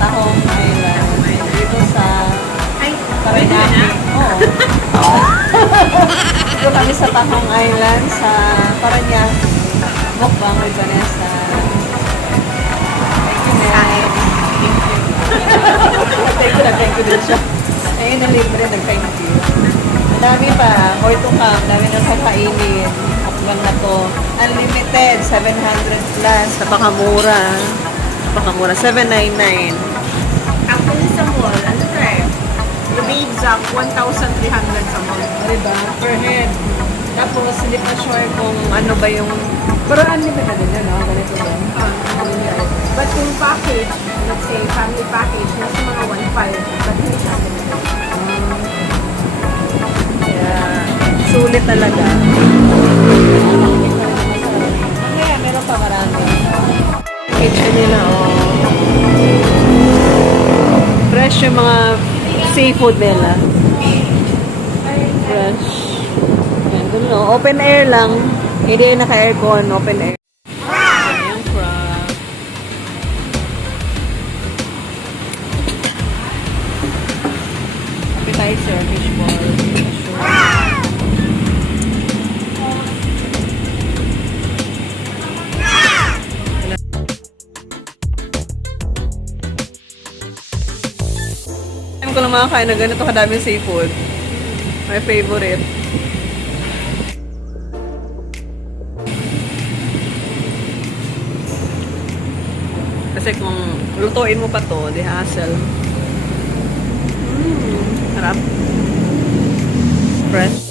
Tahong Island. Dito sa Paranaque. Oo. Dito kami sa Tahong Island sa Paranaque. Mukbang with Vanessa. Thank you, Mel. Thank you din siya. Ayun na libre, nag-thank you. Madami pa. More to come. Dami na kakainin. Mukbang na to. Unlimited. 700 plus. Napakamura. Napakamura. 799. Actually sa mall, ano to eh? To be exact, 1,300 sa mall. Diba? Per head. Tapos, hindi pa sure kung ano ba yung... Pero unlimited na din yan, no? Ganito ba? But yung package, let's say family package, nasa mga 1,500. But hindi siya unlimited. Kaya, sulit talaga. Mamaya, meron pa marami. Kitchen nila, oh. Fresh yung mga seafood nila. Fresh. Yan, dun, no? Open air lang. Hindi naka-aircon, open air. Ayan, crab. Appetizer, fishball. Ko lang makakain na ganito kadaming seafood. My favorite. Kasi kung lutuin mo pa to, di hassle. Harap. Fresh.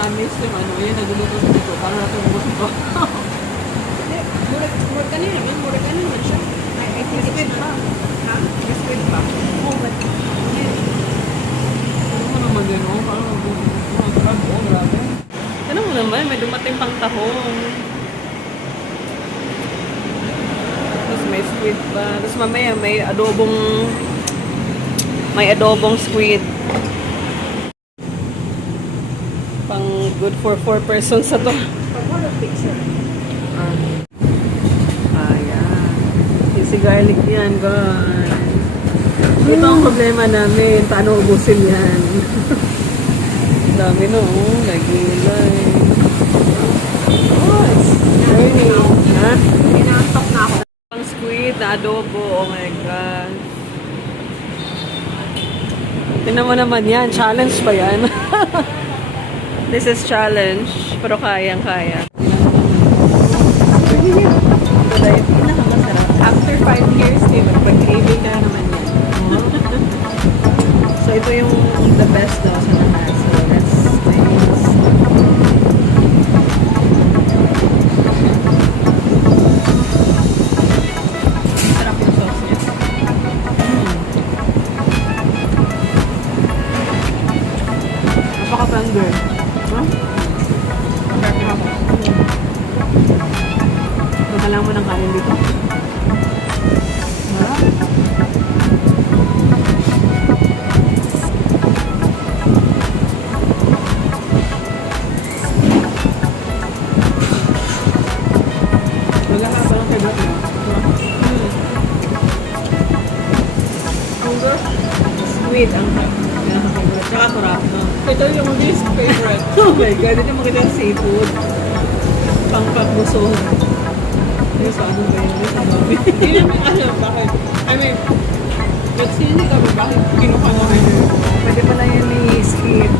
Na-miss yung ano, yun, nagluluto sa dito. Para natin gusto ko. Murag kanina naman siya. I think it's pa. Ha? Squid pa. Oh, but... Ano mo naman din, oh? Parang mag-crab, oh, grabe. Ano mo naman, may dumating pang tahong. Tapos may squid pa. Tapos mamaya may adobong squid. Pang good for 4 persons sa to. Pag-wala picture. Ayan. Easy garlic yan, guys. Ito ang problema namin. Paano ubusin yan? Dami no, nagilay. Oh, it's burning. Ha? Inaantok na ako. Pang squid na adobo. Oh my God. Tingnan mo naman yan. Challenge pa yan. This is challenge. Pero kayang-kaya. Ito yung pinakamasarap. After 5 years, pag-craving na naman yan. So, ito yung the best daw sa lahat. So, let's taste. Sarap yung sauce niya. Napaka-tender. Huh? Nakalang mo ng kanin dito. Squid ang pinakafavorite. Tsaka turap, no? Ito yung least favorite. Oh my God, hindi mo kita seafood. Pangpagbuson. Ay, sa ano ba yun? Sa babi. Hindi namin alam bakit. I mean, nagsisi kami bakit kinuha namin yun. Pwede pala yun ni skip.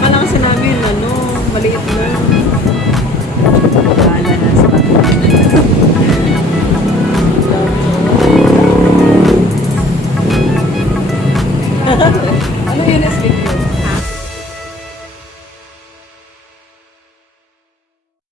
Akala kasi namin, ano, maliit